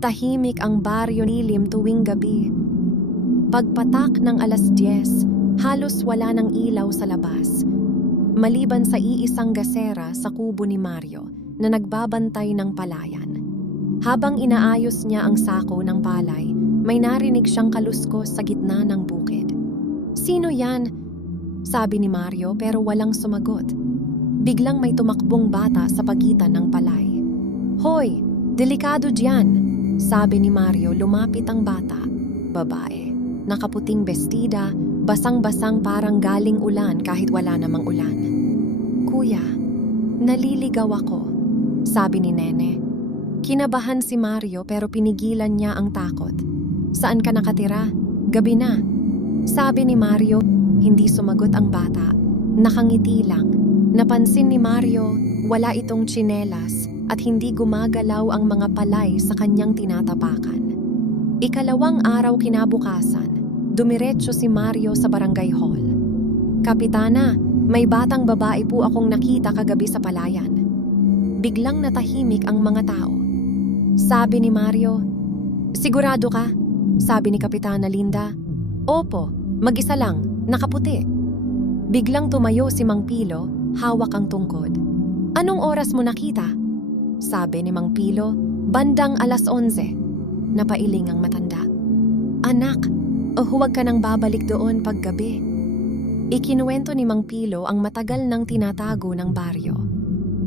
Tahimik ang baryo lilim tuwing gabi. Pagpatak ng 10:00, halos wala ng ilaw sa labas. Maliban sa iisang gasera sa kubo ni Mario na nagbabantay ng palayan. Habang inaayos niya ang sako ng palay, may narinig siyang kaluskos sa gitna ng bukid. "Sino yan?" sabi ni Mario pero walang sumagot. Biglang may tumakbong bata sa pagitan ng palay. "Hoy, delikado diyan," sabi ni Mario. Lumapit ang bata. Babae, nakaputing bestida, basang-basang parang galing ulan kahit wala namang ulan. "Kuya, naliligaw ako," sabi ni Nene. Kinabahan si Mario pero pinigilan niya ang takot. "Saan ka nakatira? Gabi na," sabi ni Mario. Hindi sumagot ang bata. Nakangiti lang. Napansin ni Mario, wala itong tsinelas at hindi gumagalaw ang mga palay sa kanyang tinatapakan. Ikalawang araw kinabukasan, dumiretso si Mario sa barangay hall. "Kapitana, may batang babae po akong nakita kagabi sa palayan." Biglang natahimik ang mga tao. Sabi ni Mario, "Sigurado ka?" sabi ni Kapitana Linda. "Opo, mag-isa lang, nakaputi." Biglang tumayo si Mang Pilo, hawak ang tungkod. "Anong oras mo nakita?" sabi ni Mang Pilo. "Bandang 11:00. Napailing ang matanda. "Anak, huwag ka nang babalik doon paggabi." Ikinuwento ni Mang Pilo ang matagal nang tinatago ng baryo.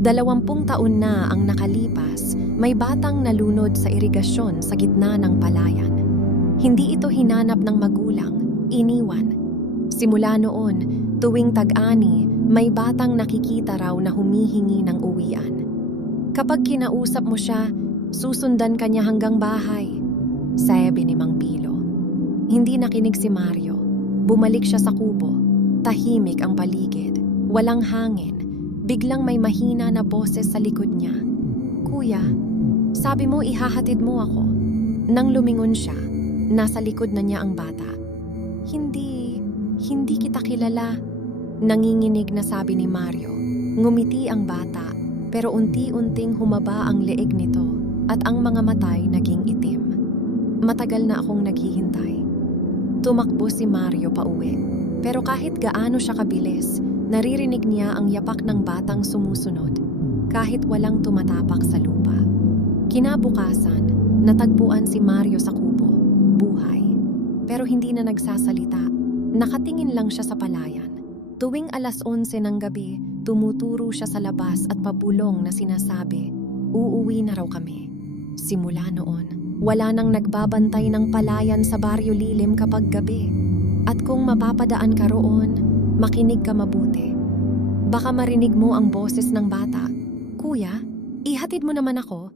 20 taon na ang nakalipas, may batang nalunod sa irigasyon sa gitna ng palayan. Hindi ito hinanap ng magulang, iniwan. Simula noon, tuwing tag-ani, may batang nakikita raw na humihingi ng uwian. Kapag kinausap mo siya, susundan ka niya hanggang bahay, sabi ni Mang Pilo. Hindi nakinig si Mario. Bumalik siya sa kubo. Tahimik ang paligid. Walang hangin. Biglang may mahina na boses sa likod niya. "Kuya, sabi mo ihahatid mo ako." Nang lumingon siya, nasa likod na niya ang bata. Hindi kita kilala." Nanginginig na sabi ni Mario. Ngumiti ang bata, pero unti-unting humaba ang leeg nito at ang mga matay naging itim. "Matagal na akong naghihintay." Tumakbo si Mario pauwi, pero kahit gaano siya kabilis, naririnig niya ang yapak ng batang sumusunod, kahit walang tumatapak sa lupa. Kinabukasan, natagpuan si Mario sa kubo, buhay. Pero hindi na nagsasalita, nakatingin lang siya sa palayan. Tuwing 11:00 ng gabi, tumuturo siya sa labas at pabulong na sinasabi, "Uuwi na raw kami." Simula noon, wala nang nagbabantay ng palayan sa baryo lilim kapag gabi. At kung mapapadaan ka roon, makinig ka mabuti. Baka marinig mo ang boses ng bata. "Kuya, ihatid mo naman ako."